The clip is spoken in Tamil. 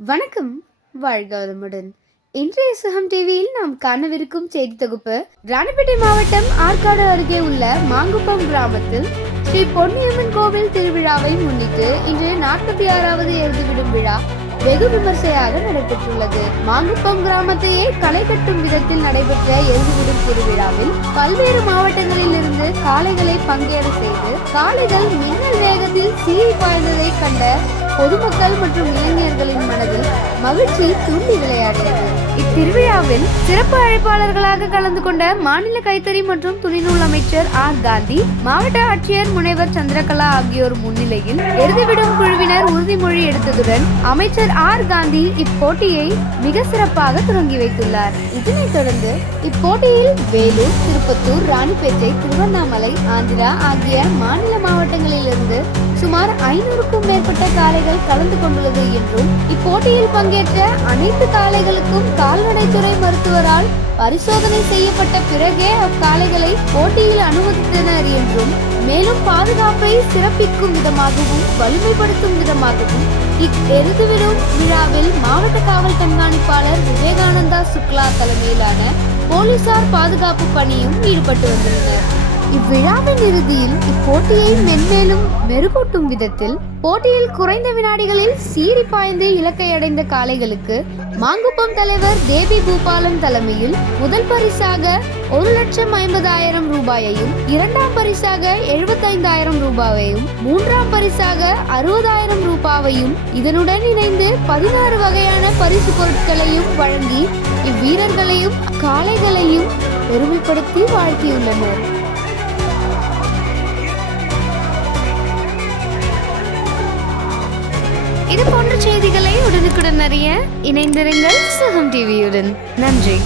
வணக்கம். வாழ்க வளமுடன். இன்றைய சுகம் டிவியில் நாம் காணவிருக்கும் செய்தி தொகுப்பு ராணிப்பேட்டை மாவட்டம் ஆற்காடு அருகே உள்ள மாங்குப்பம் கிராமத்தில் ஸ்ரீ பொன்னியம்மன் கோவில் திருவிழாவை முன்னிட்டு இன்று நாற்பத்தி ஆறாவது எழுதிவிடும் விழா வெகு விமர்சையாக நடைபெற்றுள்ளது. மாங்குப்பம் கிராமத்தையே களை கட்டும் விதத்தில் நடைபெற்ற எழுந்துவிடும் திருவிழாவில் பல்வேறு மாவட்டங்களில் இருந்து காளைகளை பங்கேற செய்து காளைகள் மின்னல் வேகத்தில் சீறி பாய்ந்ததை கண்ட பொதுமக்கள் மற்றும் இளைஞர்களின் மனதில் மகிழ்ச்சி தூண்டி விளையாடியது. இத்திருவிழாவில் சிறப்பு அழைப்பாளர்களாக கலந்து கொண்ட மாநில கைத்தறி மற்றும் துணிநூல் அமைச்சர் ஆர் காந்தி மாவட்ட ஆட்சியர் முனைவர் சந்திரகலா ஆகியோர் முன்னிலையில் எருதுவிடும் குழுவினர் உறுதிமொழி எடுத்ததுடன் அமைச்சர் ஆர் காந்தி இப்போட்டியை மிக சிறப்பாக தொடங்கி வைத்துள்ளார். இதனைத் தொடர்ந்து இப்போட்டியில் வேலூர் திருப்பத்தூர் ராணிப்பேட்டை திருவண்ணாமலை ஆந்திரா ஆகிய மாநில மாவட்டங்களிலிருந்து சுமார் ஐநூறுக்கும் மேற்பட்ட காளைகள் கலந்து கொண்டுள்ளது என்றும் இப்போட்டியில் பங்கேற்ற அனைத்து காளைகளுக்கும் கால்நடைத்துறை மருத்துவரால் பரிசோதனை செய்யப்பட்ட பிறகே அக்காளைகளை போட்டியில் அனுமதித்தனர் என்றும் மேலும் பாதுகாப்பை சிறப்பிக்கும் விதமாகவும் வலிமைப்படுத்தும் விதமாகவும் இக்கெருதுவிடும் விழாவில் மாவட்ட காவல் கண்காணிப்பாளர் விவேகானந்தா சுக்லா தலைமையிலான போலீசார் பாதுகாப்பு பணியும் ஈடுபட்டு வந்துள்ளனர் இவ்விழாவின் இறுதியில் இப்போட்டியை மென்மேலும் மெருகூட்டும் விதத்தில் போட்டியில் குறைந்த வினாடிகளில் சீறி பாய்ந்து இலக்கை அடைந்த காளைகளுக்கு மாங்குப்பம் தலைவர் தேவி பூபாலன் தலைமையில் முதல் பரிசாக ஒரு லட்சம் ஐம்பதாயிரம் ரூபாயையும் இரண்டாம் பரிசாக எழுபத்தைந்தாயிரம் ரூபாயையும் மூன்றாம் பரிசாக அறுபதாயிரம் ரூபாவையும் இதனுடன் இணைந்து பதினாறு வகையான பரிசு பொருட்களையும் வழங்கி இவ்வீரர்களையும் காளைகளையும் பெருமைப்படுத்தி வாழ்த்தியுள்ளனர். இது போன்ற செய்திகளை உடனுக்குடன் அறிய இணைந்திருங்கள் சுகம் டிவியுடன். நன்றி.